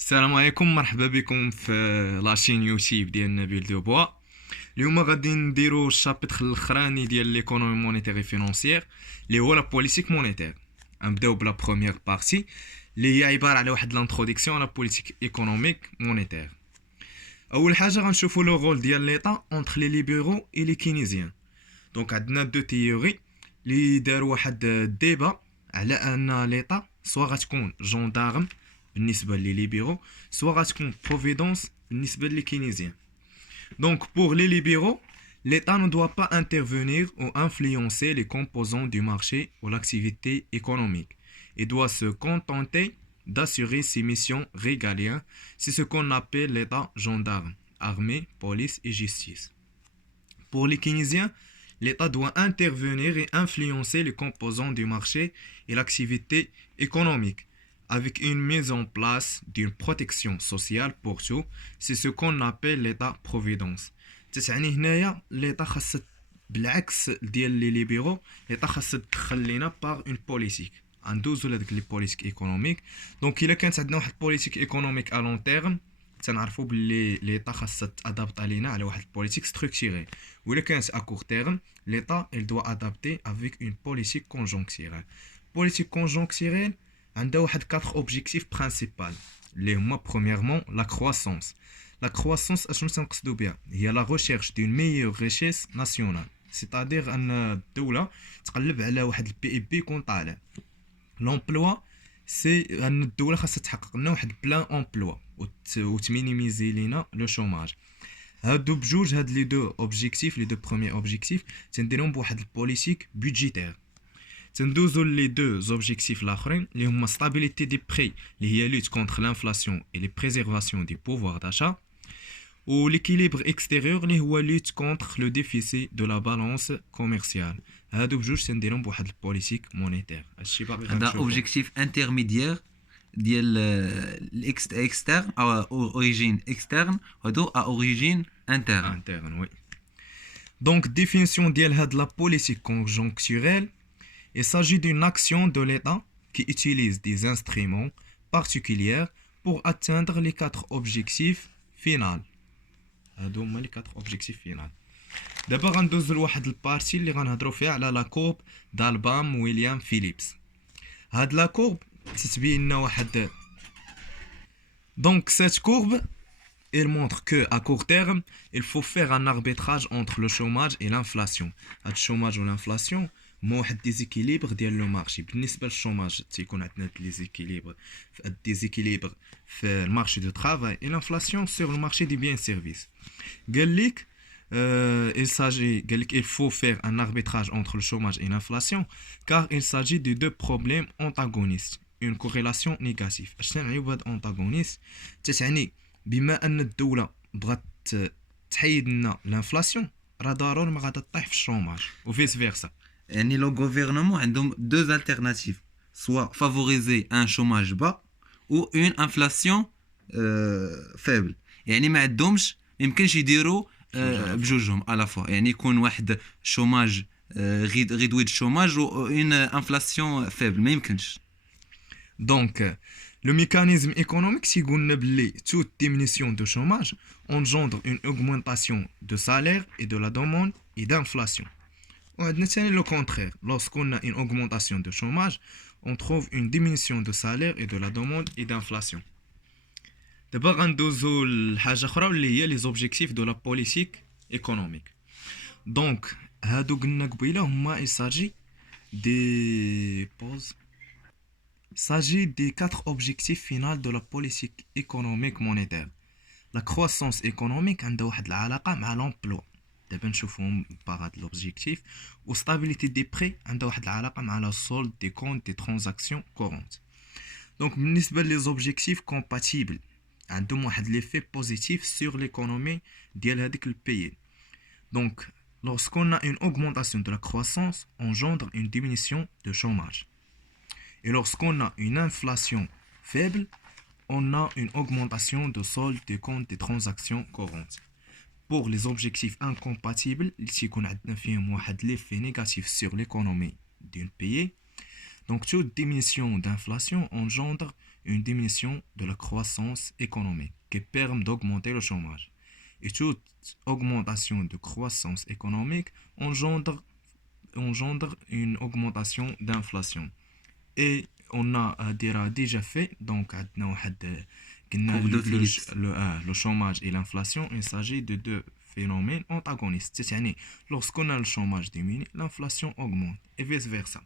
السلام عليكم، مرحبا بكم في لاشين يوتيوب ديال نبيل دوبوا. اليوم غادي نديرو الشابتر الاخراني ديال ليكونومي مونيتير فينانسيير اللي هو لا بوليتيك مونيتير. غنبداو بلا بروميير بارتي اللي هي عباره على واحد لانتروداكسيون على بوليتيك ايكونوميك مونيتير. اول حاجه غنشوفوا لو رول ديال ليطا اونتر لي ليبرو اي لي كينيزيان. دونك عندنا دو تيوري اللي داروا واحد الديبا على ان ليطا سوا غتكون جوندارم بالنسبه لي ليبيرو سوا غتكون بروفيدونس بالنسبه لي كينيزيان. Donc pour les libéraux, l'État ne doit pas intervenir ou influencer les composants du marché ou l'activité économique. Il doit se contenter d'assurer ses missions régaliennes. C'est ce qu'on appelle l'État gendarme, armée, police et justice. Pour les Keynésiens, l'État doit intervenir et influencer les composants du marché et l'activité économique avec une mise en place d'une protection sociale pour tout. C'est ce qu'on appelle l'État-providence. تتعني هنايا l'État خاص بالعكس ديال لي ليبيرو، l'État خاص تدخل لينا باغ اون بوليتيك. غندوزو لهاديك لي بوليتيك ايكونوميك. دونك الا كانت عندنا واحد بوليتيك ايكونوميك ا لون تيرم تنعرفوا باللي ليطا خاصها تادابط علينا على واحد بوليتيك ستركتوري، ولا كانت ا كور تيرم ليطا il doit adapter avec une politique conjoncturelle. politique conjoncturelle عندها واحد 4 اوبجيكتيف برينسيبال اللي هما premièrement la croissance. La croissance اشنو تنقصدو بها؟ هي la recherche d'une meilleure richesse nationale، c'est-à-dire ان الدولة تقلب على واحد البي اي بي يكون طالع. لومبلوا سي ان الدولة خاصها تحقق لنا واحد بلان امبلوا وتمينيميزي لينا لو شوماج. هادو بجوج، هاد لي دو اوبجيكتيف، لي دو بروميير اوبجيكتيف تنديرهم بواحد البوليتيك بودجيتير. تندوزو لي دو زوبجيكتيف الاخرين اللي هما ستابيليتي دي بري اللي هي لوت كونتر لانفلاسيون اي لي بريزيرفاسيون دي بوفوار داشا، و ليكيليبر اكستيريور اللي هو لوت كونتر لو ديفيسيت دو لا بالانس كوميرسيال. هادو بجوج تنديرهم بواحد البوليتيك مونيتير. هادشي باغي هذا غنشوفو. اوبجيكتيف انترميديير ديال اكسترن او اوريجين اكسترن وهادو اوريجين انترن. interne, oui. Donc, définition de la politique conjoncturelle, il s'agit d'une action de l'État qui utilise des instruments particuliers pour atteindre les 4 objectifs finaux. هادو هما les 4 objectifs finaux. دابا غندوزو لواحد البارتي اللي غنهضرو فيها على لا كورب d'Albam ويليام فيليبس. هاد لا كورب تتبين لنا واحد. Donc cette courbe il montre que à court terme, il faut faire un arbitrage entre le chômage et l'inflation. Le chômage ou l'inflation, هما واحد déséquilibre ديال لو مارشي. بالنسبه للشوماج تيكون عندنا déséquilibre في المارشي دو travail et l'inflation sur le marché des biens et services. قال لك il faut faire un arbitrage entre le chômage et l'inflation car il s'agit de deux problèmes antagonistes, une corrélation négative. اش تنعني بهاد antagoniste؟ تتعني بما ان الدوله بغات تحيد لنا الانفلاسيون راه ضروري ما غادا تطيح في الشوماج وفيس فيرسا. يعني لو غوفرنمون عندهم دو التيرناتيف، سوا فافوريزي ان شوماج با او اون انفلاسيون فيبل. يعني ما عندهمش يمكنش يديروا بجوجهم على فوا، يعني يكون واحد شوماج غيدوي الشوماج و اون انفلاسيون فيبل، ما يمكنش. Donc le mécanisme économique تيقول لنا بلي toute diminution de chômage engendre une augmentation de salaire et de la demande et d'inflation. وعندنا ثاني le contraire, lorsqu'on a une augmentation de chômage on trouve une diminution de salaire et de la demande et d'inflation. دابا غندوزو لحاجه اخرى اللي هي لي زوبجيكتيف دو لا بوليتيك ايكونوميك. دونك هادو قلنا قبيله هما il s'agit des pause. Il s'agit des 4 objectifs finaux de la politique économique monétaire. La croissance économique عندها واحد العلاقة مع l'emploi. دابا نشوفهم par هاد l'objectif. و stabilité des prix عندها واحد العلاقة مع la solde des comptes des transactions courantes. Donc بالنسبة les objectifs compatibles عندهم واحد l'effet positif sur l'économie ديال هذيك البيي. Donc lorsqu'on a une augmentation de la croissance engendre une diminution de chômage. Et lorsqu'on a une inflation faible, on a une augmentation de solde des comptes des transactions courantes. Pour les objectifs incompatibles, il y a l'effet négatif sur l'économie d'un pays. Donc toute diminution d'inflation engendre une diminution de la croissance économique qui permet d'augmenter le chômage. Et toute augmentation de croissance économique engendre une augmentation d'inflation. Et on a déjà fait, donc Courbe de Phillips. le chômage et l'inflation, il s'agit de deux phénomènes antagonistes. C'est-à-dire, lorsqu'on a le chômage diminue, l'inflation augmente et vice-versa.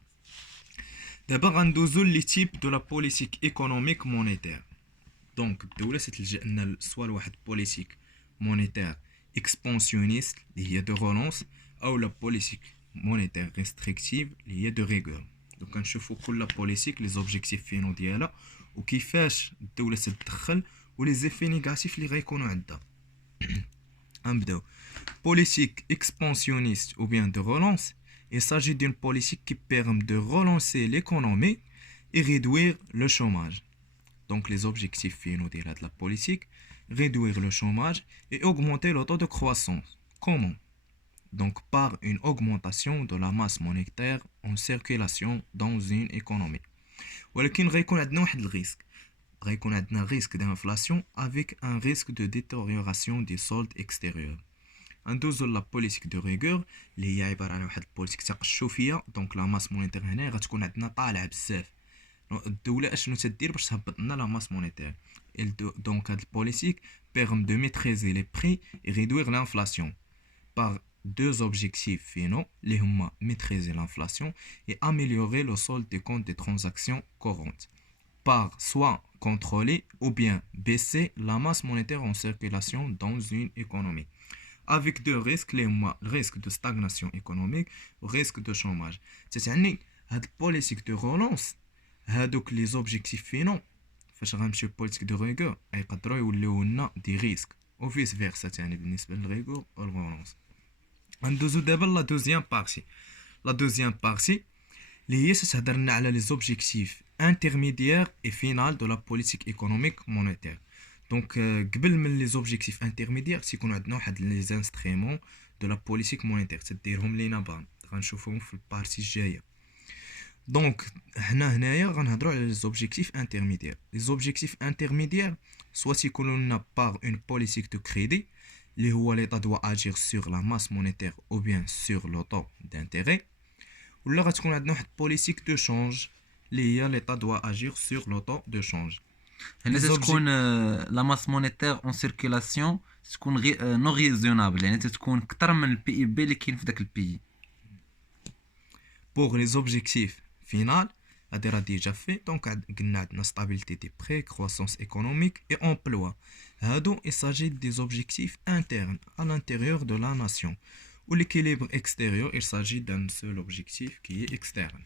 D'abord, on a les types de la politique économique monétaire. Donc, الدولة ستلجأ لنا soit لواحد politique monétaire expansionniste اللي هي de relance أو la politique monétaire restrictive اللي هي de rigueur. Donc كنشوفوا كل politique les objectifs فينو ديالها وكيفاش الدولة تدخل ولي زيفي نيجاتيف اللي غيكونوا عندها. نبداو politique expansionniste ou bien de relance. Il s'agit d'une politique qui permet de relancer l'économie et réduire le chômage. Donc les objectifs finaux de la politique, réduire le chômage et augmenter le taux de croissance. Comment? Donc par une augmentation de la masse monétaire en circulation dans une économie. ولكن غيكون عندنا واحد الريسك. غيكون عندنا risque d'inflation avec un risque de détérioration des soldes extérieurs. ندوزو لا بوليتيك دو ريغور اللي هي عباره عن واحد البوليتيك تقشفيه. دونك لا ماس مونيتير هنا غتكون عندنا طالعه بزاف. الدوله اشنو تدير باش تهبط لنا لا ماس مونيتير؟ دونك هاد البوليتيك permet de maîtriser les prix et réduire l'inflation par deux objectifs finaux اللي هما maîtriser l'inflation et améliorer le solde des comptes des transactions courantes par soit contrôler ou bien baisser la masse monétaire en circulation dans une économie. Avec deux risques, le risque de stagnation économique ou le risque de chômage. C'est-à-dire que la politique de relance, les objectifs finaux, la politique de rigueur, يوليو des risques ou vice versa بالنسبة للريغور ou la relance. ندوزو دابا la deuxième partie. La deuxième partie اللي هي تهضر لنا على les objectifs intermédiaires et finaux de la politique économique monétaire. Donc, قبل من les objectifs intermédiaires تيكون عندنا واحد les instruments de la politique monétaire تديرهم لينا بان غنشوفهم في البارتي الجايه. دونك هنايا غنهضروا على les objectifs intermédiaires. Les objectifs intermédiaires soit تيكونوا لنا par une politique de crédit اللي هو l'état doit agir sur la masse monétaire ou bien sur le taux d'intérêt, ولا غتكون عندنا واحد politique de change اللي هي l'état doit agir sur le taux de change. هنا تكون لا ماس مونيتير اون سيركيلاسيون تكون نو ريزونابل يعني تكون اكثر من البي اي بي اللي كاين في داك البي. Pour les objectifs finaux, هادي راه ديجا في. دونك قلنا عندنا stabilité des prix, croissance économique et emploi. هادو il s'agit des objectifs internes à l'intérieur de la nation. Ou l'équilibre extérieur, il s'agit d'un seul objectif qui est externe.